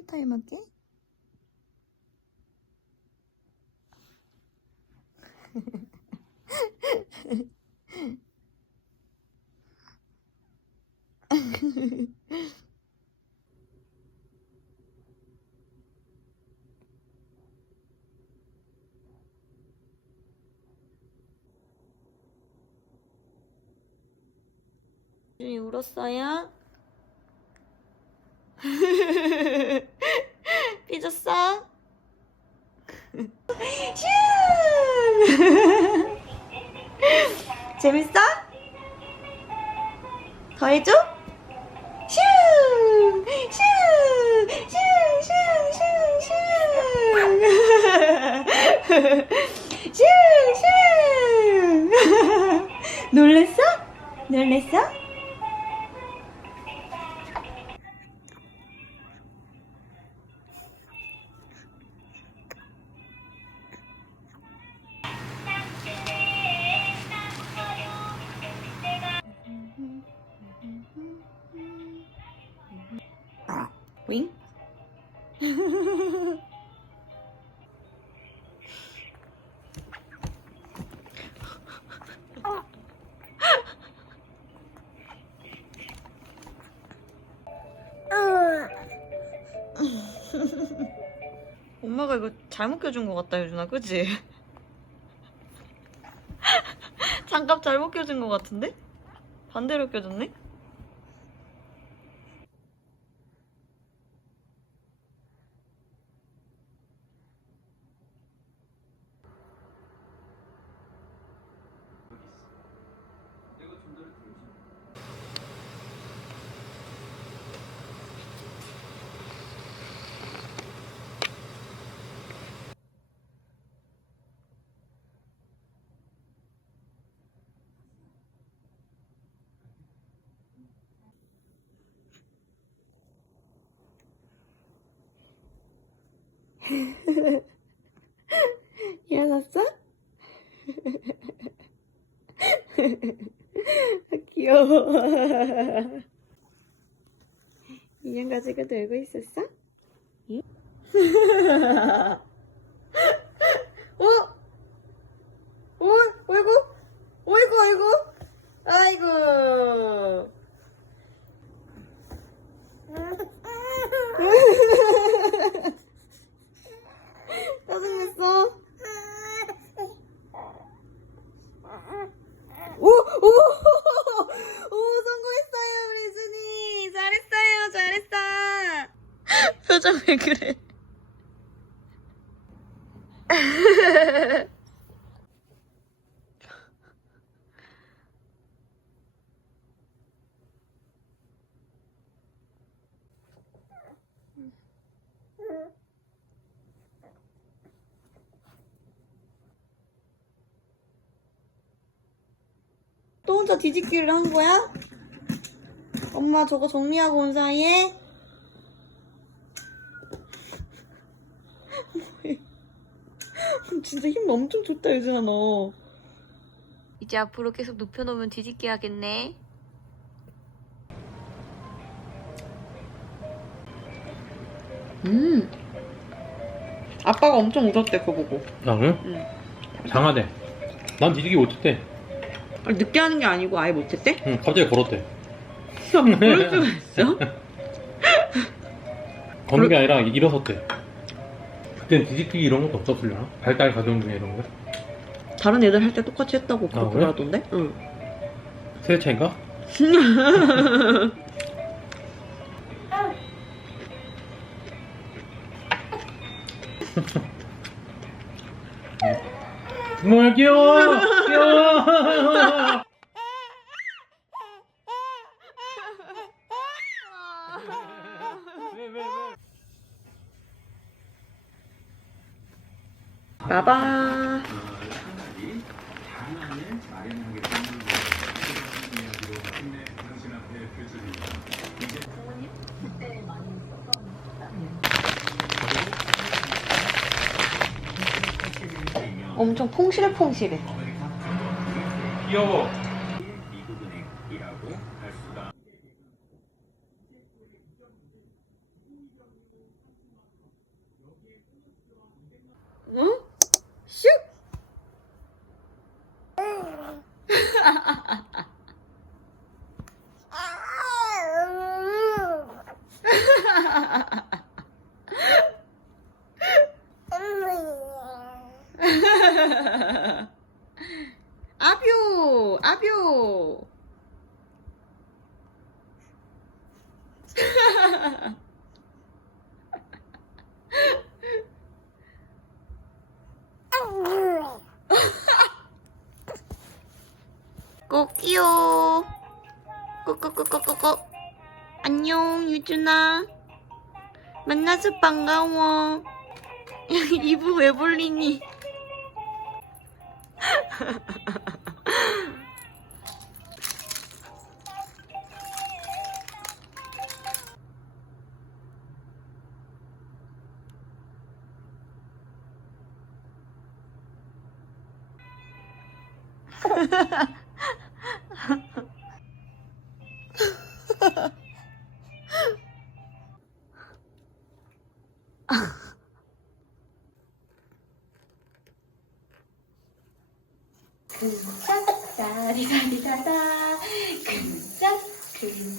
또 터미 타임 할게? 준이 울었어요? 삐졌어? 슈! 재밌어? 더 해줘? 슈! 슈! 슈! 슈! 슈! 슈! 슈! 슈! 놀랬어? 놀랬어? 잘못 껴준 것 같다, 유준아, 그치? 장갑 잘못 껴준 것 같은데? 반대로 껴줬네? 일어났어? 아, 귀여워. 인형 가지고 놀고 있었어? 응? 어? 어? 어이구? 어이구, 어이구? 아이고. 짜증냈어? 오! 오! 오! 성공했어요, 우리 준이! 잘했어요, 잘했어! 표정 왜 그래? 또 혼자 뒤집기를 한 거야? 엄마 저거 정리하고 온 사이에? 진짜 힘 엄청 좋다 유진아 너 이제 앞으로 계속 눕혀놓으면 뒤집기 하겠네 음 아빠가 엄청 울었대 그거 보고 아, 응? 응. 장하대. 난 뒤지기 못했대. 아니, 늦게 하는 게 아니고 아예 못했대? 응, 갑자기 걸었대. 그럴 수가 있어? 걷는 게 아니라 일어섰대. 그땐 뒤집기 이런 것도 없었을려나? 발달 가정 중에 이런 거? 다른 애들 할 때 똑같이 했다고 아, 그렇게 그래? 하던데? 응. 세대 차인가? 귀여워! 귀여워! 왜, 왜, 왜? 봐봐. 엄청 퐁실퐁실해. 귀여워. 응? 슉! 유준아. 만나서 반가워. 이브 왜 벌리니?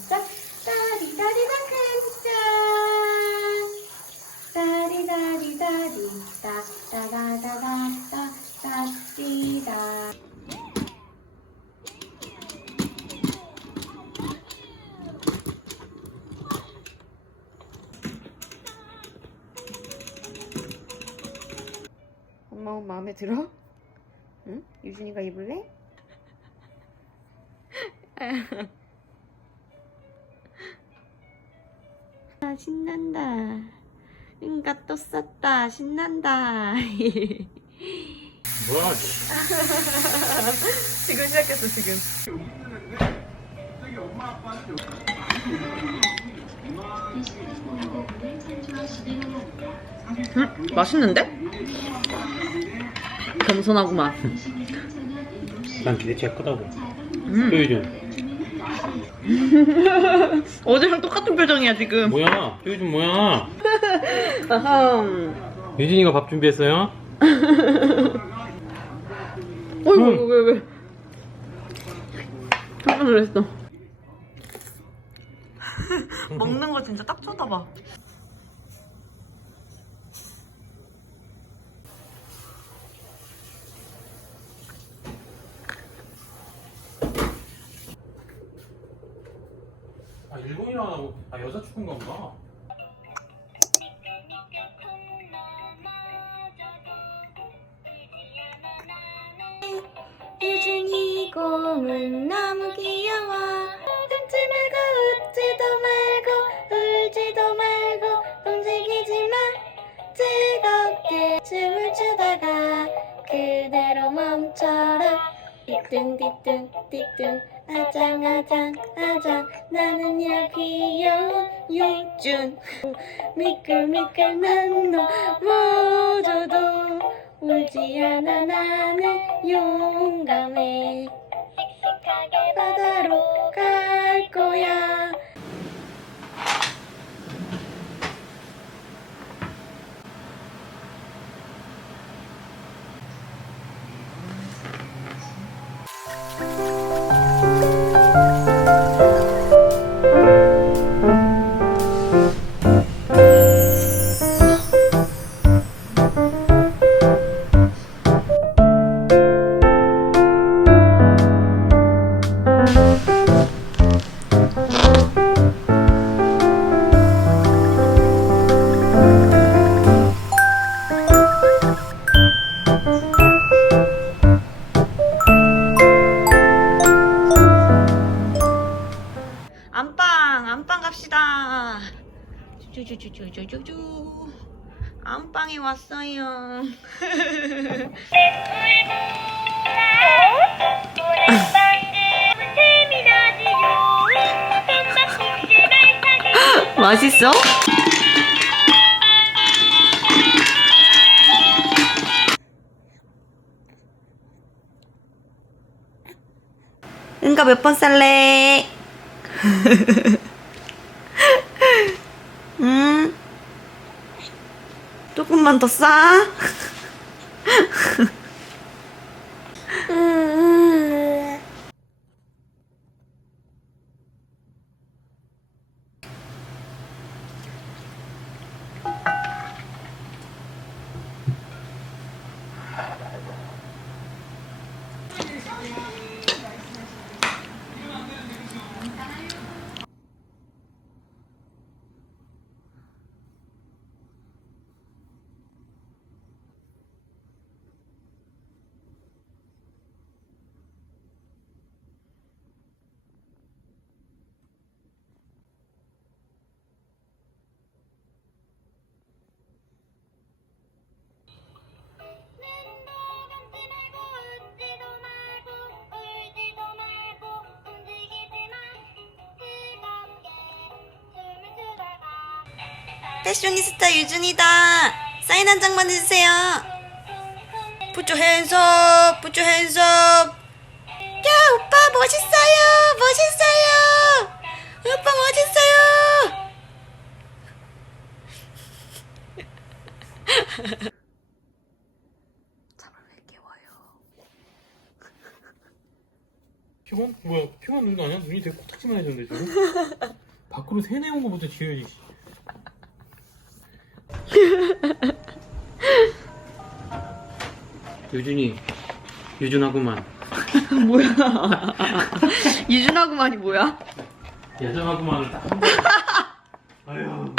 근짝 다리다리다 근짝 다리다리다리다 다다다다다 다리다. 엄마 옷 마음에 들어? 아, 신난다. 응가 또 썼다. 신난다. 뭐야? 지금 시작했어, 지금. 음, 맛있는데? 겸손하구만. 난 기대치가 크다고. 음. 효유준. 어제랑 똑같은 표정이야, 지금. 뭐야? 효유준 뭐야? 아함. 유진이가 밥 준비했어요? 어이구, 음. 왜, 왜, 왜. 깜짝 놀랐어. 먹는 거 진짜 딱 쳐다봐. 띠뚱띠뚱 띠뚱 아장 아장 아장. 나는 여기요 유준. 미끌미끌 난 넘어져도. 울지 않아 나는 용감해. 바다로 갈 거야 안방, 안방 갑시다. 쭈쭈쭈쭈쭈쭈쭈. 안방에 왔어요. 맛있어? 은가 몇 번 살래? 음? 조금만 더 싸? 패셔니스타 유준이다. 사인 한 장만 해주세요. Put your hands up, put your hands up. 야, 오빠 멋있어요, 멋있어요. 오빠 멋있어요. 잠을 왜 깨워요? 피곤? 뭐야 피곤한 눈도 아니야? 눈이 되게 코딱지만 해졌는데 지금? 밖으로 새 내온 거부터 지어야지 유준이 유준하구만. 뭐야? 유준하고만이 뭐야? 예전하고만은 딱 아유.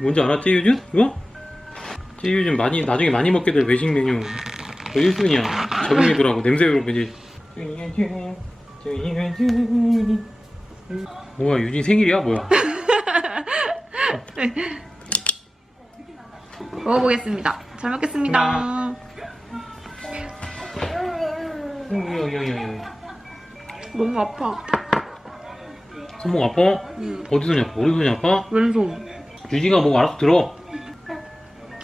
뭔지 알아 찌유준? 이거? 찌유준 많이 나중에 많이 먹게 될 외식 메뉴. 저 1순위야. 적응이더라고 냄새로 보지. 뭐야 유진 생일이야? 뭐야 먹어보겠습니다. 잘 먹겠습니다. 여기 너무 아파. 손목 아파? 응. 어디서 아파? 어디서 아파? 왼손. 유진이가 뭐 알아서 들어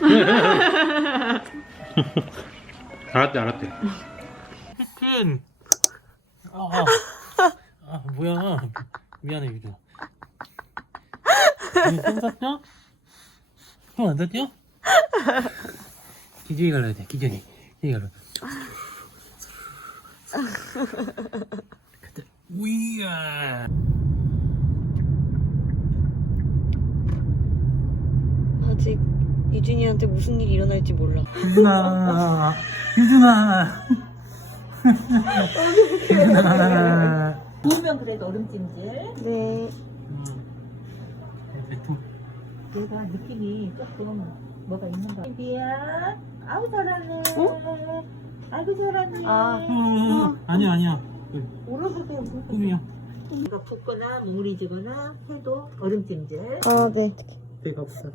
알았대 알았대 큰 아, 아 뭐야 미안해 손 샀냐? 손안 샀냐? 기준이 갈라야 돼 기준이 기준이 갈라 우이야 아직 유준이한테 무슨 일이 일어날지 몰라. 유준아 유준아 유준아 구우면 그래도 얼음찜질. 네. 얘가 느낌이 조금 뭐가 있는가. 비야, 아우 잘하네. 아이고 잘하네. 아. 아니야 아니야 울어보게 꿈이야 이거 붓거나 뭉리지거나 해도 얼음찜질. 아, 네. 배가 없어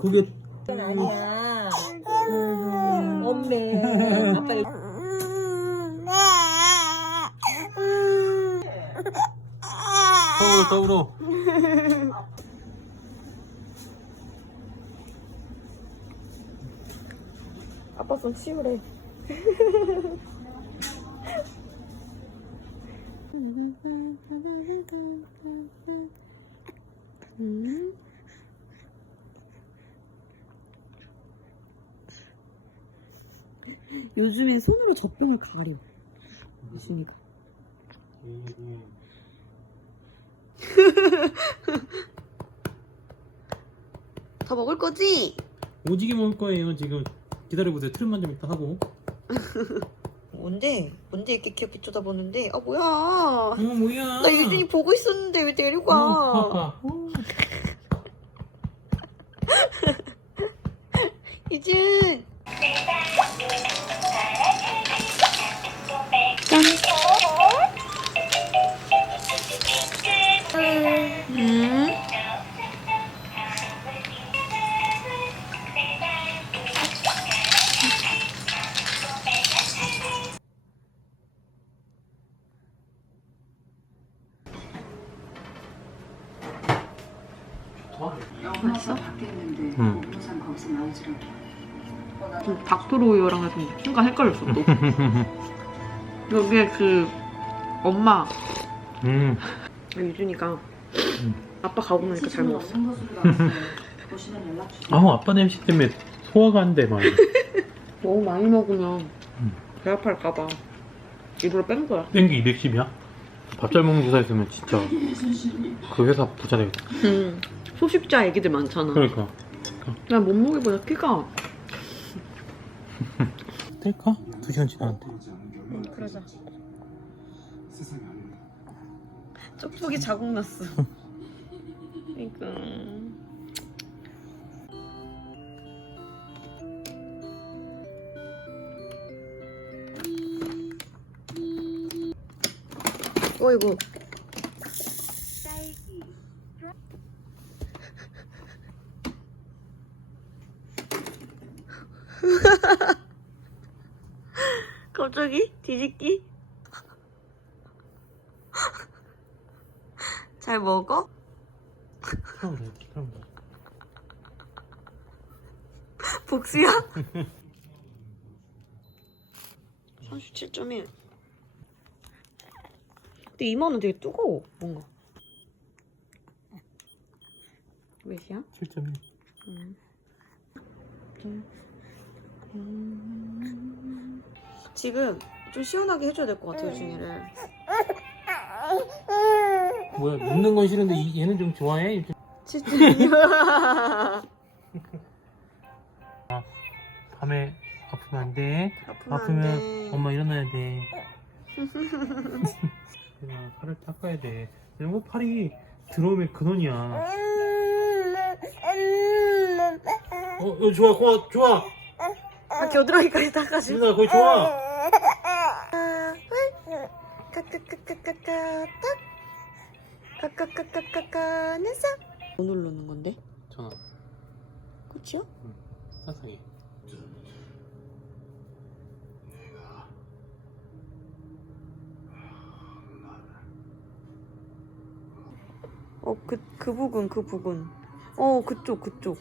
그게 그건 아니야. 엄매. 아빠 여기 더 울어 더 울어 아빠 손 치우래. 음. 요즘엔 손으로 젖병을 가려. 유준이가. 다 먹을 거지? 오지게 먹을 거예요 지금 기다려보세요 트림만 좀 이따 하고 뭔데? 뭔데 이렇게 귀엽게 쳐다보는데? 아 뭐야? 어 뭐야 나 유준이 보고 있었는데 왜 데려가? 어, 봐봐 유 영화가 바뀌었는데 응. 변호사는 거기서 나오지라고. 좀 닥터로이어랑 해서 순간 헷갈렸어 또. 여기에 그 엄마 음. 유준이가 아빠 가고 나니까 잘 먹었어. 나왔어요. 보시면 연락 주세요. 아우 아빠 냄새 때문에 소화가 안 돼, 막. 너무 많이 먹으면 음. 배 아파할까봐 일부러 뺀 거야. 땡기 210이야? 밥 잘 먹는 회사 있으면 진짜 그 회사 부자 되겠다. 음, 소식자 애기들 많잖아. 그러니까. 난 몸무게보다 키가. 뗄까? 두 시간 지났는데. 응, 그러자. 쪽쪽이 자국 났어. 어이구. 갑자기 뒤집기? 잘 먹어? 복수야? 37.1 근데 이마는 되게 뜨거워 뭔가 몇이야? 7.1. 음. 음. 지금 좀 시원하게 해줘야 될 것 같아 유준이를 뭐야, 눕는 건 싫은데 이- 얘는 좀 좋아해? 7.1 밤에 아프면 안 돼. 아프면, 아프면. 엄마 일어나야 돼. 그냥 팔을 닦아야 돼. 이거 팔이 들어오면 근원이야. 어, 어 좋아, 고마, 좋아. 아, 겨드랑이까지 닦아줘 누나 거기 좋아. 까까까까까까 딱 까까까까까까 내서 뭐 누르는 건데? 전화, 끝이야? 사상해. 어, 그, 그 부분, 그 부분. 어, 그쪽, 그쪽.